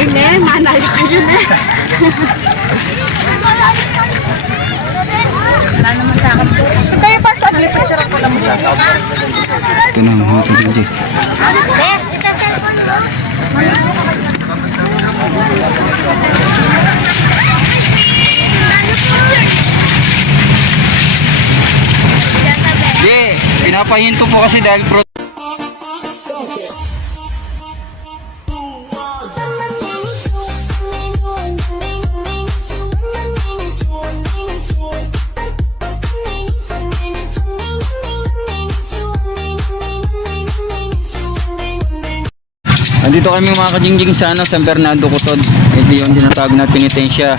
Hindi, manay ka yun eh. Wala naman sa akin po. So kayo pa sa agli, picture ko lang mo sa south. Ito na mga kajingjing. Bes, kita cellphone mo. Di, pinapahinto po kasi dahil Nandito kami mga kajingjing sa San Fernando Cotod. Ito yung tinatawag na penitensya.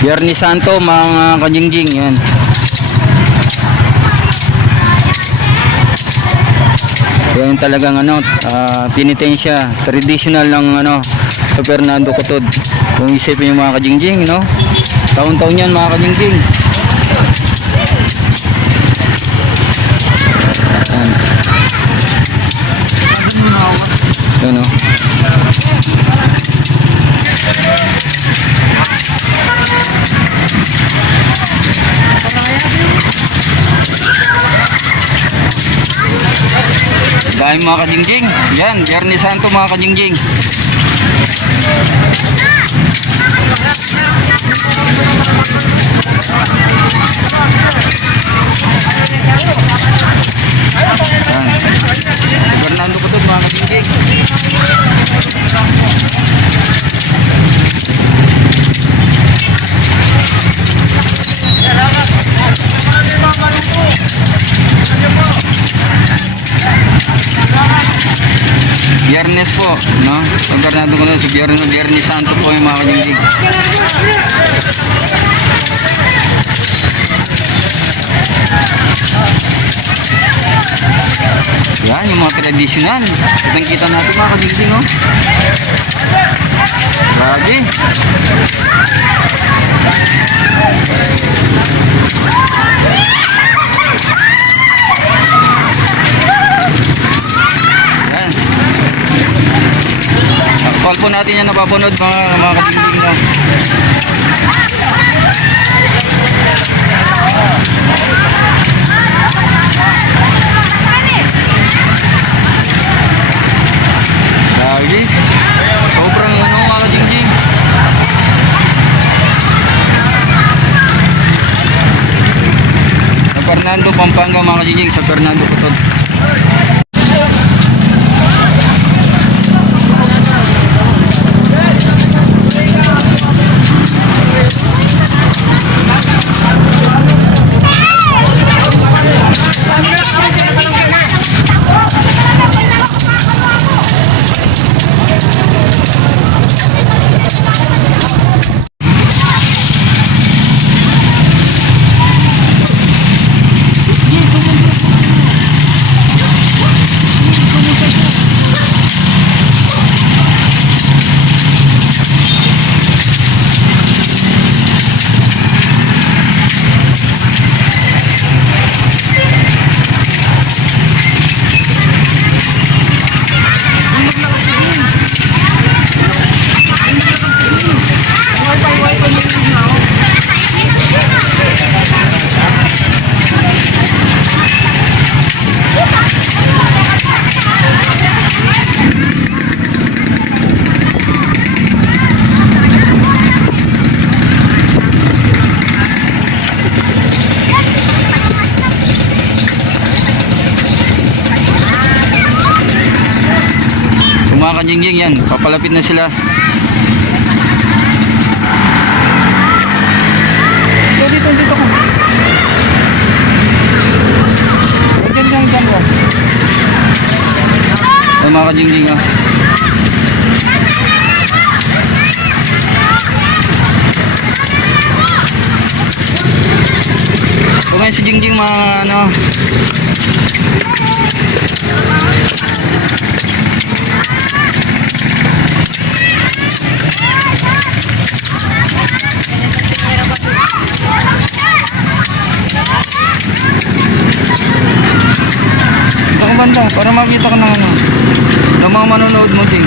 Biyernes Santo mga kajingjing. Yan. Yan talagang penitensya. Traditional ng San Fernando Cotod. Kung isipin yung mga kajingjing, no? Taon-taon yan mga kajingjing. Yan. Ano? Dahil mga kajingjing, yan, Biyernes Santo mga kajingjing. Fernando Cotod mga kajingjing. Biyernes po, no? San Fernando Cotod, Biyernes Santo po yung mga kajingjing. Yan, yung mga tradisyonal. Kitang kita natin mga kajingjing, no? Grabe. Yan. Call po natin yan napapanood mga kajingjing, no? Lagi. Sobrang mga kajingjing. Sa Fernando, Pampanga mga kajingjing, sa Fernando Cotod. Mga kajingjing, yan, papalapit na sila. Dito ko. Diyan mo. Mga kajingjing, ha. Kung ngayon si Jingjing mga banda para makita ko ng ng mga manonood mo, Jing.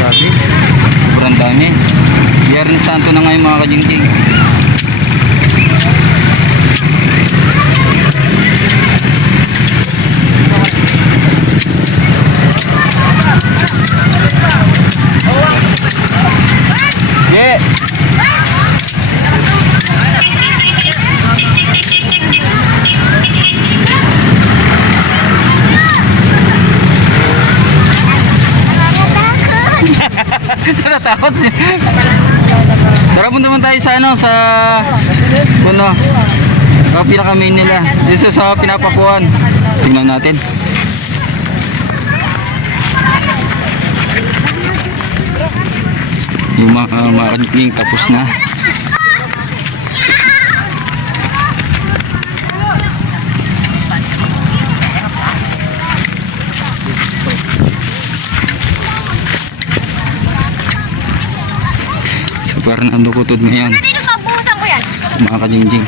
Grabe. Sobrang dami. Biyernes Santo na ngayon mga kajingjing. Yeah. Natakot siya. Tara, punta naman tayo sa ano, sa puno. Sa pinaka-main nila. Dito sa pinapakuan. Tingnan natin. Yung mga kajingjing tapos na. Parang ando kutod na yan Dito sa busan ko yan. mga kajingjing.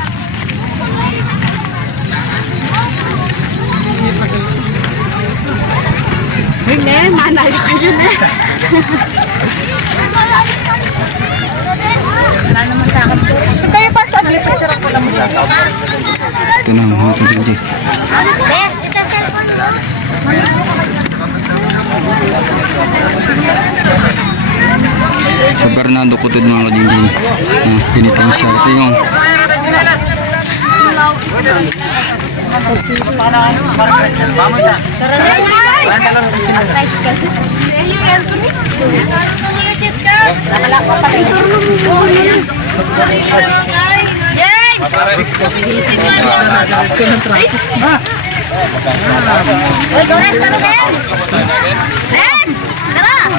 Hindi, manalo ka yun eh. Wala naman sa akin. So kayo pa sa agli, picture ko lang mo siya. Ito na mga kajingjing. Yes, ito sa cellphone mo. Sa Bernardo kutod mga kajingjing. Pinitan siya. Ito yung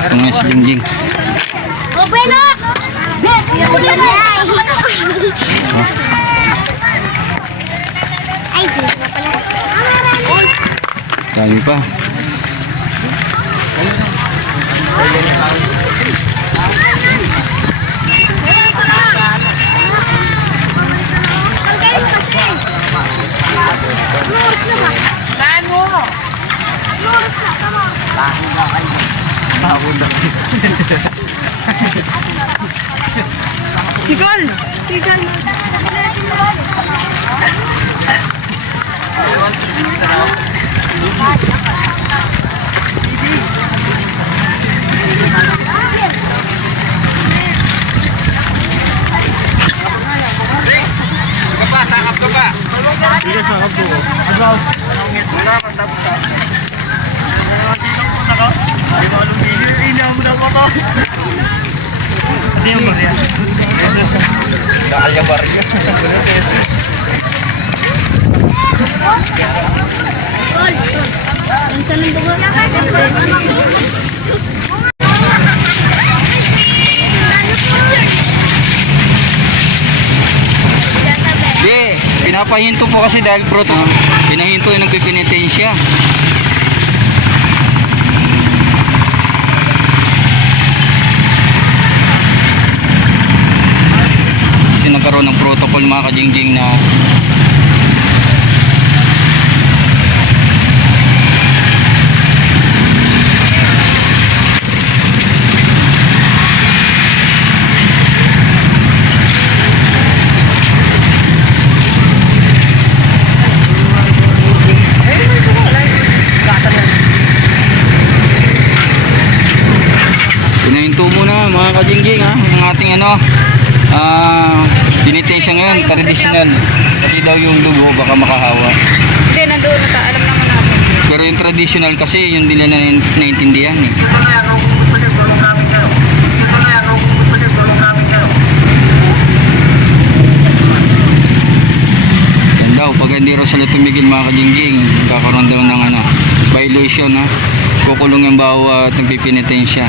ito nga si Jingjing. Dami pa. Tigol! Tigol! Di, pinapahinto po kasi dahil proto. Pinahinto yung nagpipinitensya. Kasi nagkaroon ng protocol mga kajingjing na pinahinto muna mga kajingjing ha, yung ating ano pinitensya ngayon, traditional kasi daw yung dugo baka makahawa. Hindi, nandoon na alam naman natin. Pero yung traditional kasi yun din na naiintindihan eh. Yan daw, pag hindi raw sila tumigil mga kajingjing, kakaroon daw ng ano, violation ha. Kukulong yung bawat nagpipinitensya.